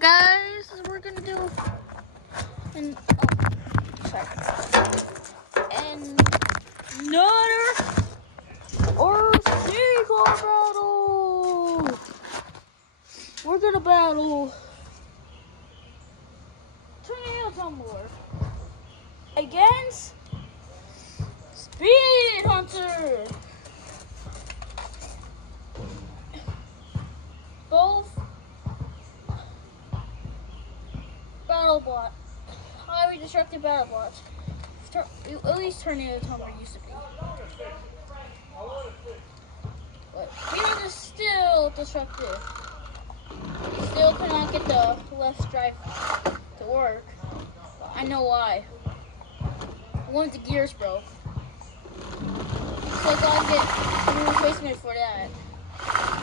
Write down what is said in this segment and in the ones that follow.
guys, we're gonna do an another sequel battle. We're gonna battle Tumbler against Speed Hunter. Both battle bot, highly destructive battle bots. At least Tornado Tumbler used to be. But Speed Hunter is still destructive. Still cannot get the left drive to work. I know why. One of the gears broke. So I gotta get a new replacement for that.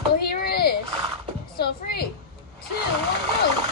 So here it is. So 3, 2, 1, go.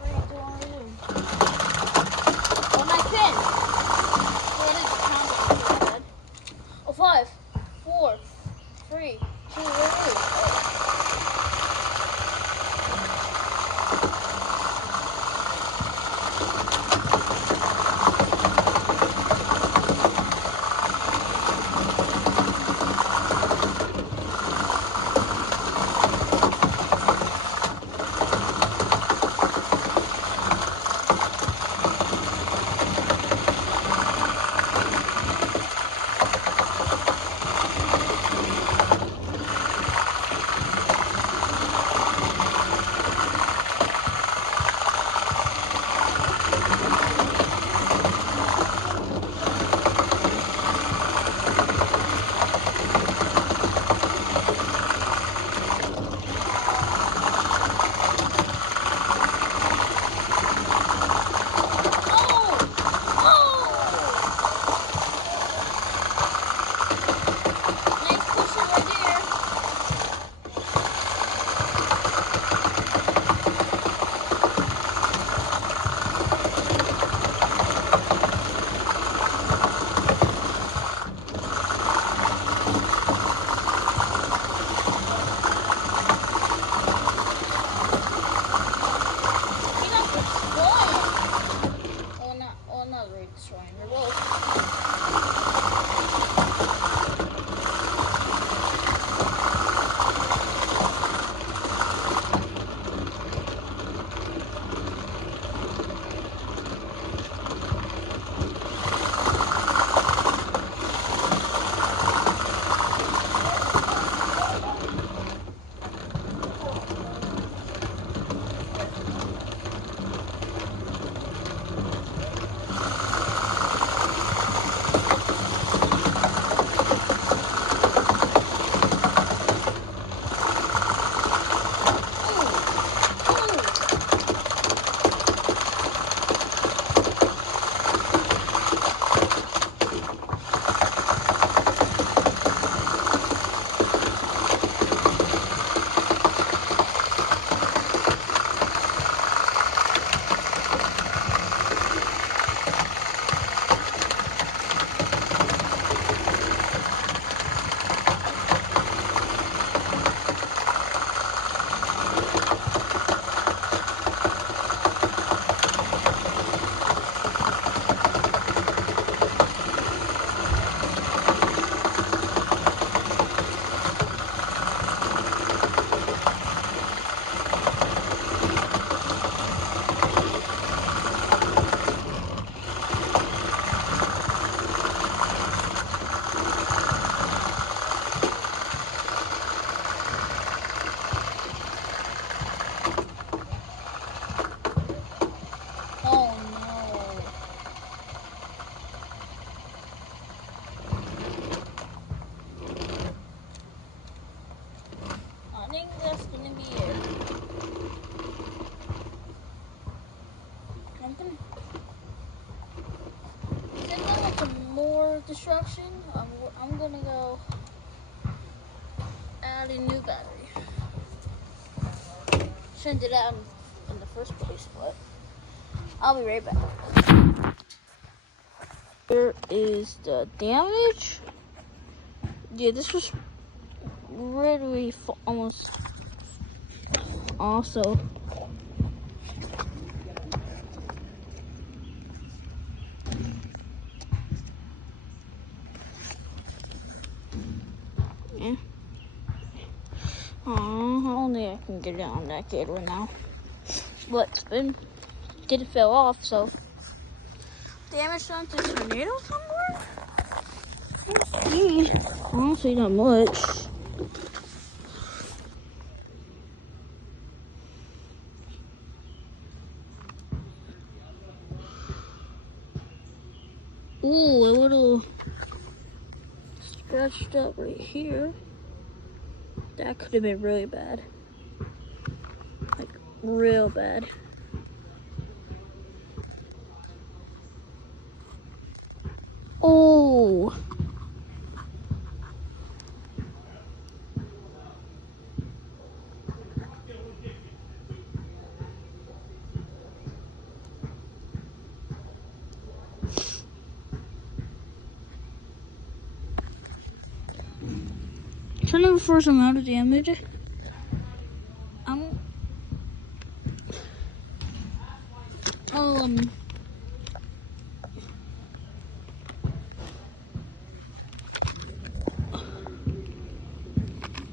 What do you want to do? I'm gonna since I want some more destruction. I'm gonna go add a new battery. Shouldn't do that in the first place, but I'll be right back. Here is the damage. Yeah, this was really almost also. Yeah. Only I can get it on that kid right now. But spin didn't fell off, so damage done to tornado somewhere? Honestly, not much. Ooh, a little scratched up right here. That could have been really bad. Like, real bad. Oh! Trying to for some amount of damage.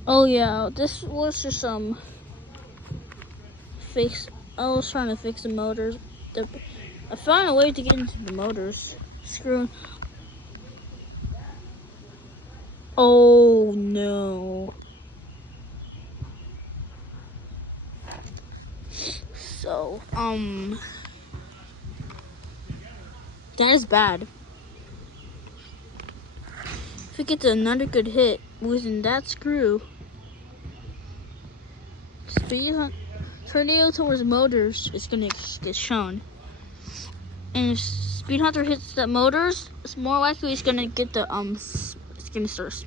Oh yeah, this was just fix. I was trying to fix the motors. I found a way to get into the motors. Screw. Oh no. So, that is bad. If it gets another good hit using that screw, tornado towards motors is gonna get shown. And if Speed Hunter hits the motors, it's more likely it's gonna get the it's gonna start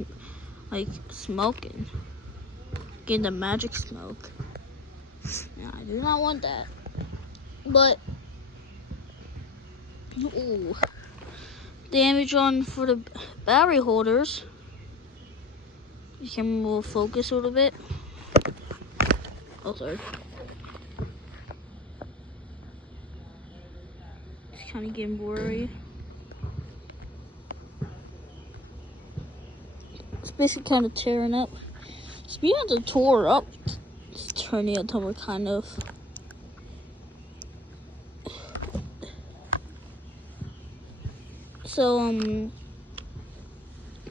like smoking, getting the magic smoke. Now, I do not want that, but ooh, damage on for the battery holders. The camera will focus a little bit. Oh, sorry. It's kind of getting blurry. It's basically kind of tearing up. Speed Hunter tore up tornado tumbler kind of. So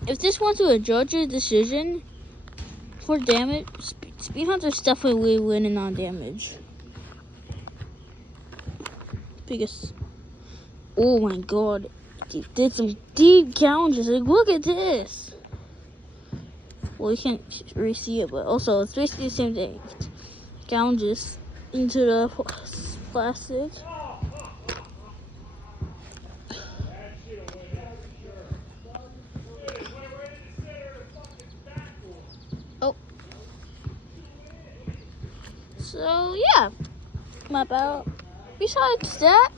if this went to a judge's decision for damage, Speed Hunter's definitely winning on damage. Because, oh my god, he did some deep challenges. Like, look at this. Well, you can't really see it, but also it's basically the same thing. Challenges into the plastic. Oh. So, yeah. Besides that,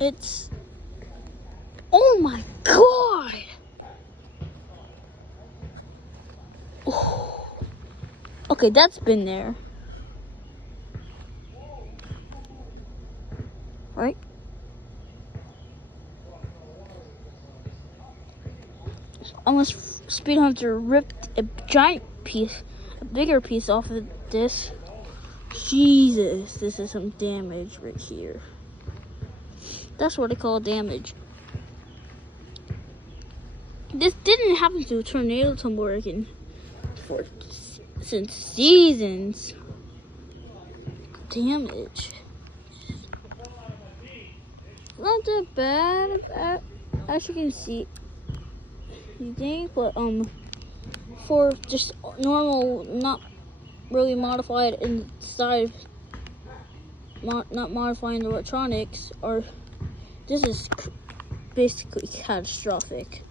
it's, oh my god. Oh. Okay, that's been there. Right? Almost Speed Hunter ripped a giant piece, a bigger piece off of this. Jesus, this is some damage right here. That's what I call damage. This didn't happen to a tornado tumbler since seasons. Damage. Not that bad, as you can see. You think, but for just normal, not really modified inside, not modifying the electronics, or this is basically catastrophic.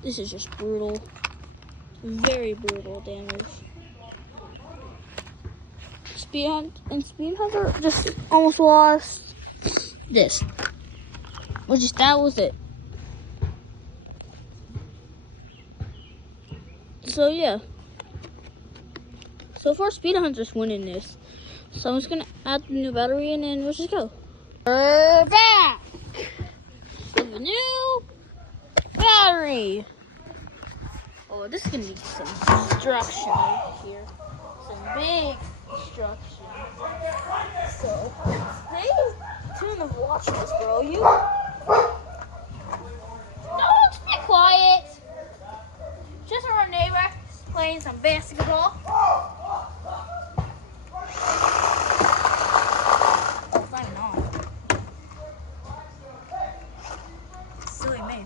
This is just brutal. Very brutal damage. Speed Hunter just almost lost this. That was it. So yeah. So far Speed Hunter's winning this. So I'm just gonna add the new battery in and let's just go. We're back with a new battery. Oh, this is gonna need some destruction over here. Some big destruction. So, stay tuned and watch this, bro. You don't be quiet. Just our neighbor playing some basketball. Oh, it's not even on. Silly me.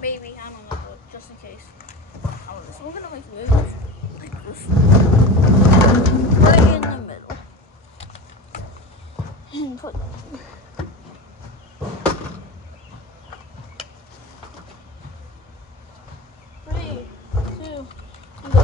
Maybe, I don't know, but just in case. So we're gonna make moves like this. Right in the middle. And put them. 3, 2, and go.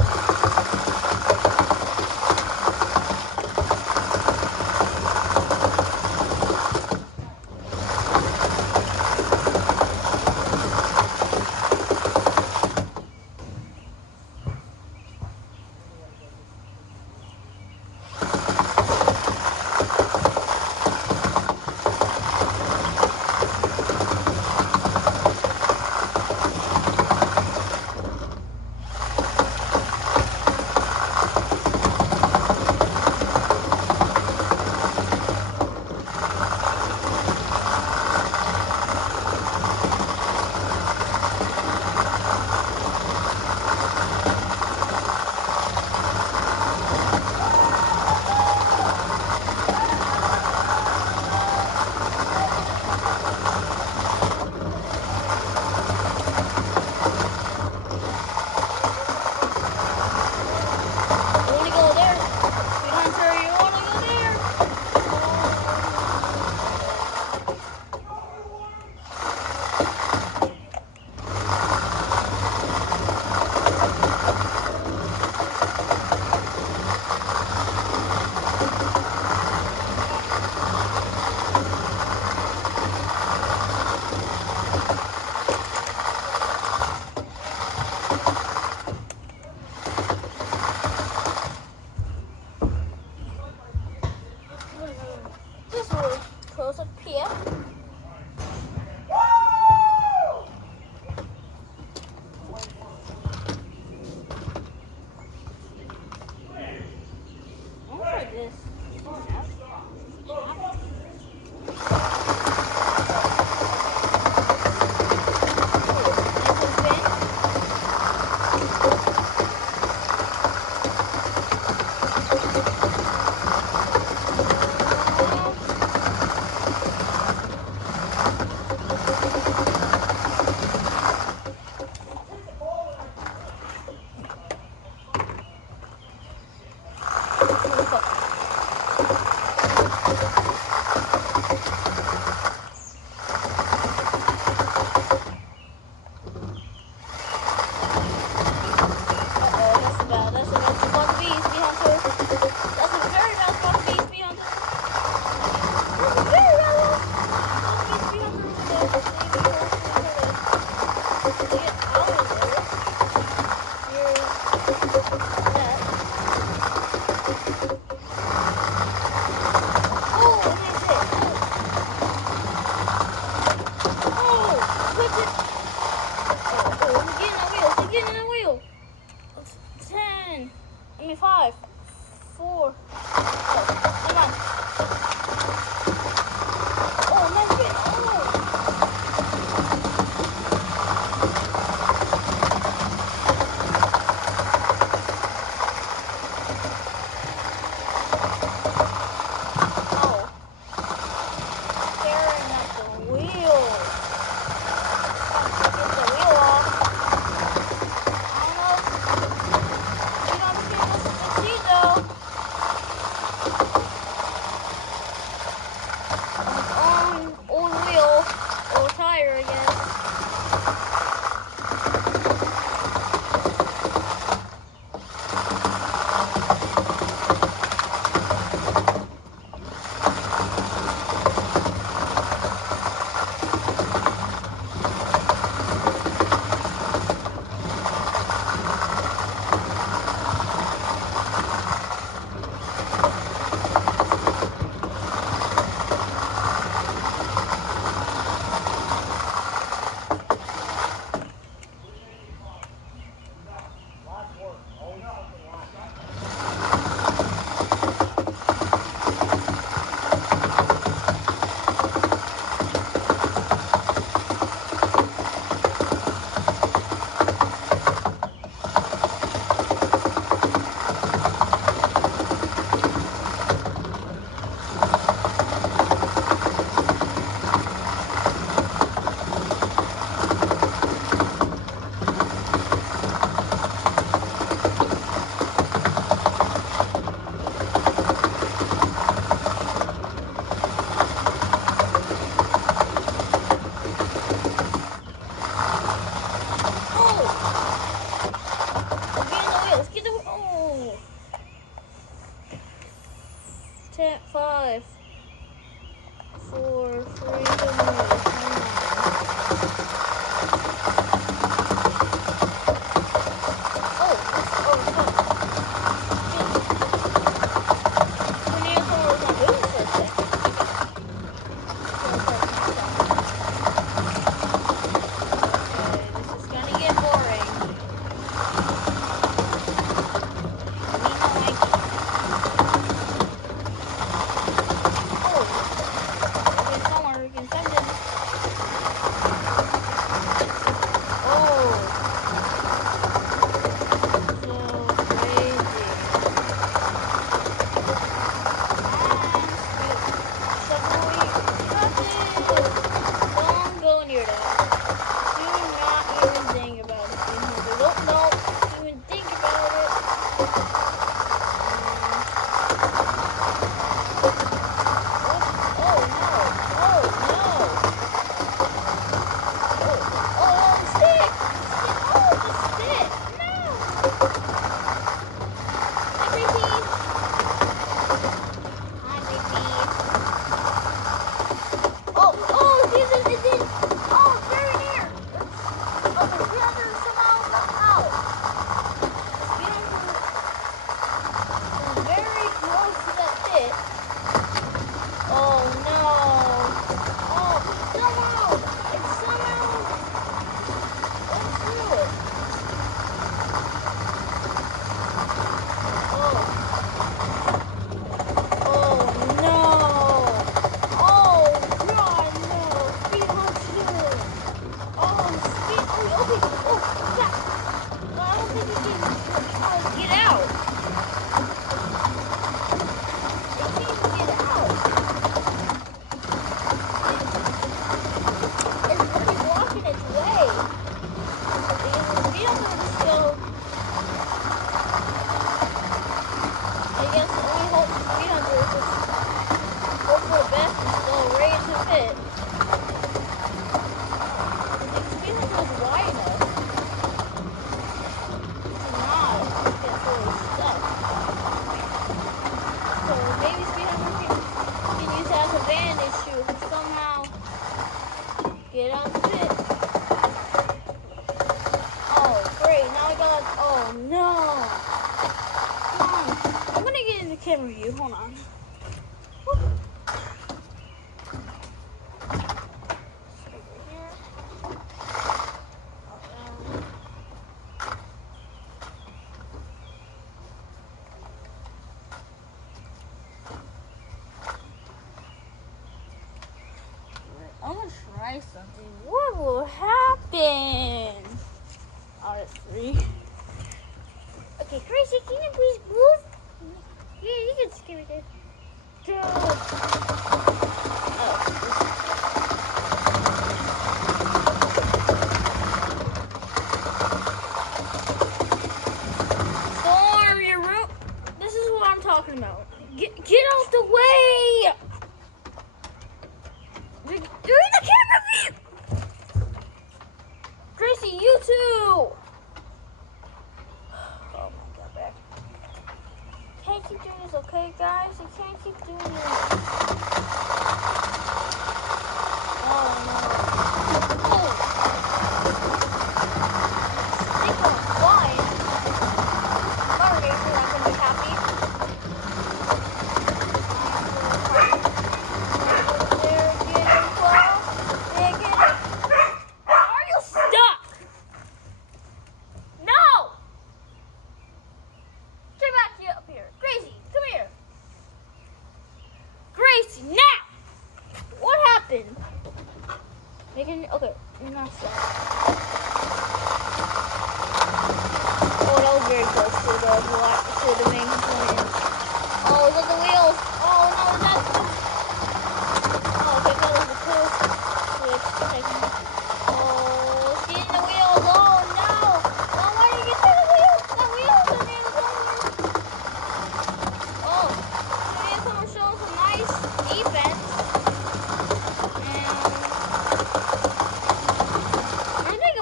Get out the pit. Oh, great. Now I got... Oh, no. Come on. I'm going to get in the camera view. Hold on. Woo. Over here. I'm going to try something. What will happen? Oh, that's free. Okay, Crazy, can you please move? Yeah, you can skip it there. Storm, your room. This is what I'm talking about. Get out the way! You're in the camera view! Gracie, you too! Oh my god, back. Can't keep doing this, okay, guys? You can't keep doing this. Oh no. Oh. Think I'm flying. Fire Racer, I'm gonna be happy. There, get him close. There, get him. Are you stuck? No! Get back up here. Gracie, come here. Gracie, now! What happened? Okay, you're not stuck. Oh, that was very close to the main component. Oh, look at the wheels. Oh, no, that's... Oh, okay, that was the cool switch. Oh, she's in the wheels. Oh, no. Oh, why did you get to the wheels? The wheels are in the corner. Oh, so we're showing some nice defense.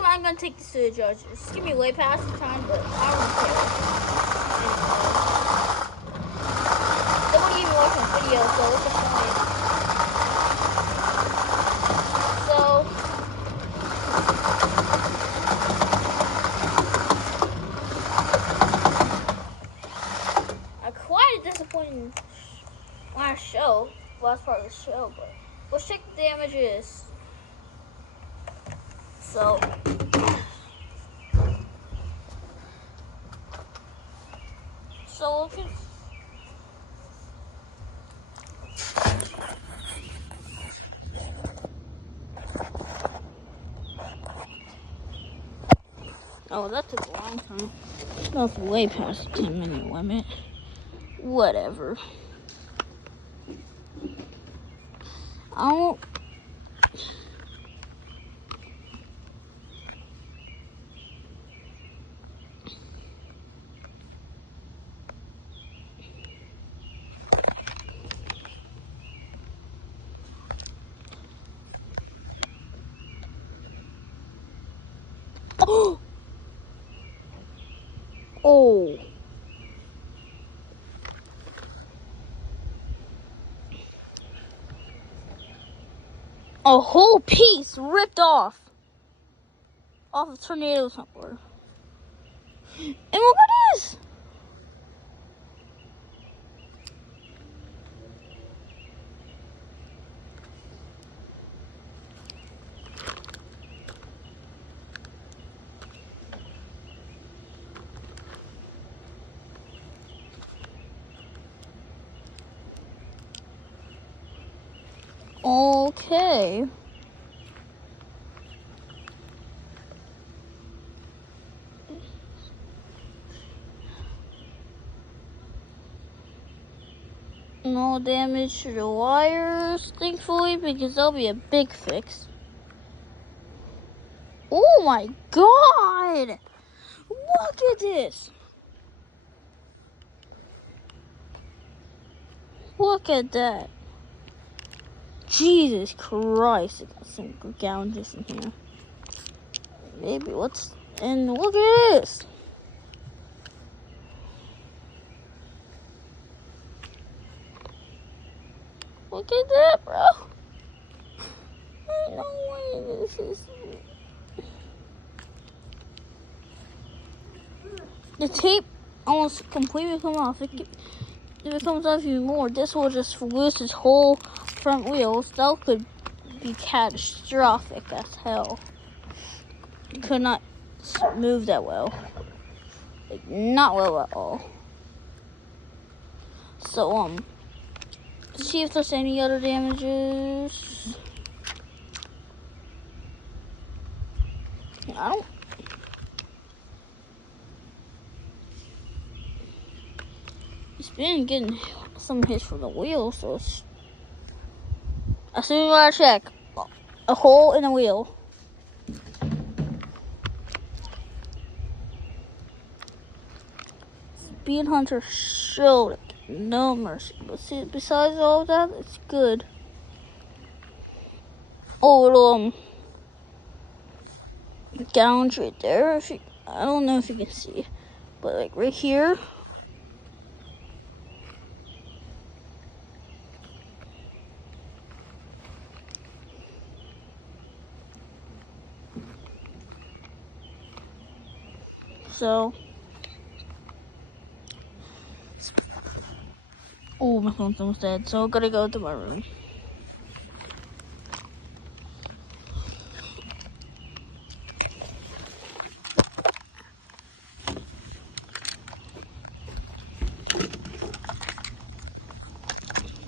I'm gonna take this to the judges. Just give me way past the time, but I don't care. They won't even watch the video, so what's the point? So quite a disappointing last part of the show, but let's check the damages. So okay. Oh, that took a long time. That's way past the 10-minute limit. Whatever. Oh. A whole piece ripped off the tornado tumbler. And look at this. Okay. No damage to the wires, thankfully, because that'll be a big fix. Oh my god! Look at this! Look at that. Jesus Christ, I got some gouges in here. Maybe and look at this. Look at that, bro. Ain't no way The tape almost completely come off. If it comes off even more, this will just lose its whole front wheels. That could be catastrophic as hell. Could not move that well. Like, not well at all. So, see if there's any other damages. I don't. It's been getting some hits from the wheel, so it's. As soon as I check, a hole in the wheel. Speed Hunter showed no mercy, but see, besides all that, it's good. Oh, little gouge right there. I don't know if you can see, but like right here. So, oh, my phone's almost dead, so I gotta go to my room.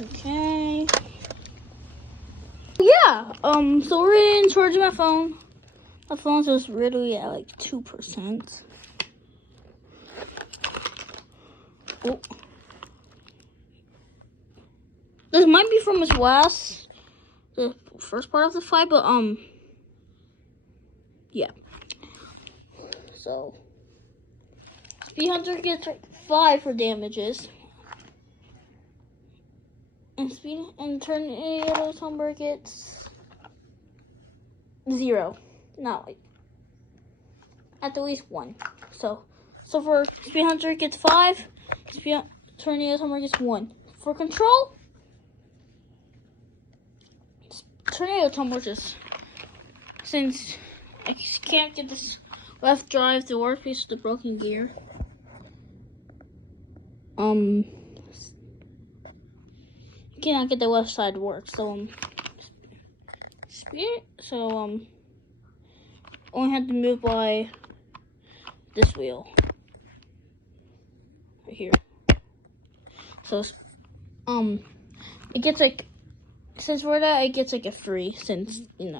Okay. Yeah. So we're in charge of my phone. My phone's just really at like 2%. Oh. This might be from the first part of the fight, but yeah. So Speed Hunter gets like 5 for damages, and Tornado Tumbler gets 0. Not like at least 1. So for Speed Hunter gets 5. Tornado Tumbler gets 1. For control, Tornado Tumbler just, since I can't get this left drive to work because of the broken gear. Cannot get the left side to work. So only had to move by this wheel right here. So it gets like, since we're that, it gets like a free, since it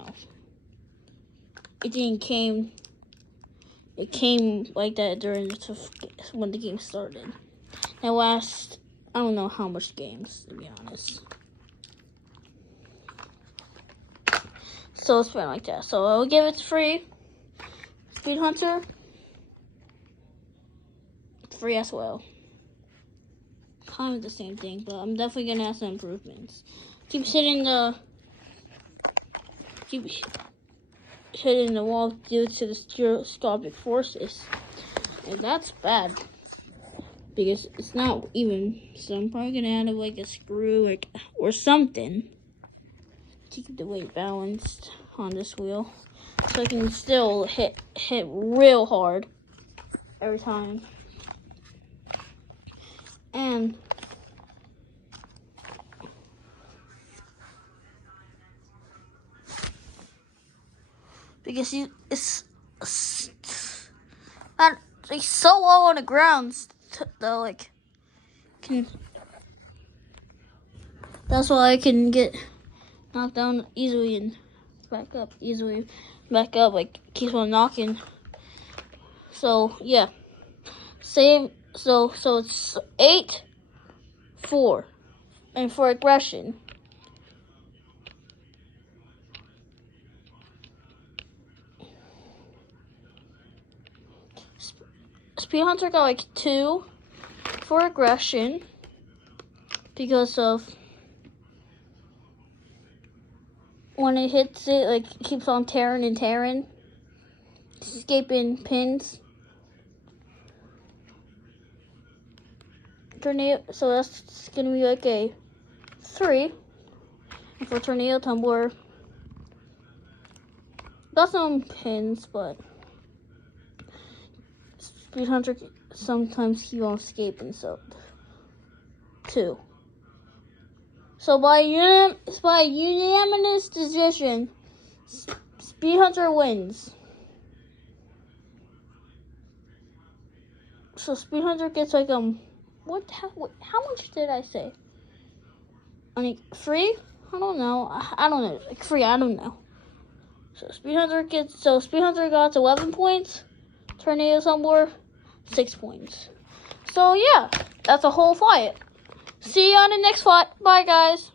came like that during when the game started. It lasts, I don't know how much games, to be honest. So it's been like that. So I'll give it free. Speed Hunter, free as well. Kind of the same thing, but I'm definitely gonna have some improvements. Keep hitting the wall due to the stereoscopic forces, and that's bad because it's not even. So I'm probably gonna add like a screw or something to keep the weight balanced on this wheel, so I can still hit real hard every time. And because it's not like so low on the ground, though, like that's why I can get knocked down easily and back up easily. Like keeps on knocking. So yeah, same. So it's 8-4, and for aggression. Speed Hunter got like 2 for aggression because of when it hits it, like it keeps on tearing, escaping pins. Tornado, so that's gonna be like a 3. And for Tornado Tumbler, got some pins, but Speed Hunter sometimes keep on escaping, so 2. So by unanimous decision, Speed Hunter wins. So Speed Hunter gets like how much did I say? I mean, 3? I don't know. I don't know. Like 3, I don't know. So Speed Hunter got 11 points. Tornado Tumbler 6 points. So yeah, that's a whole fight. See you on the next fight. Bye guys.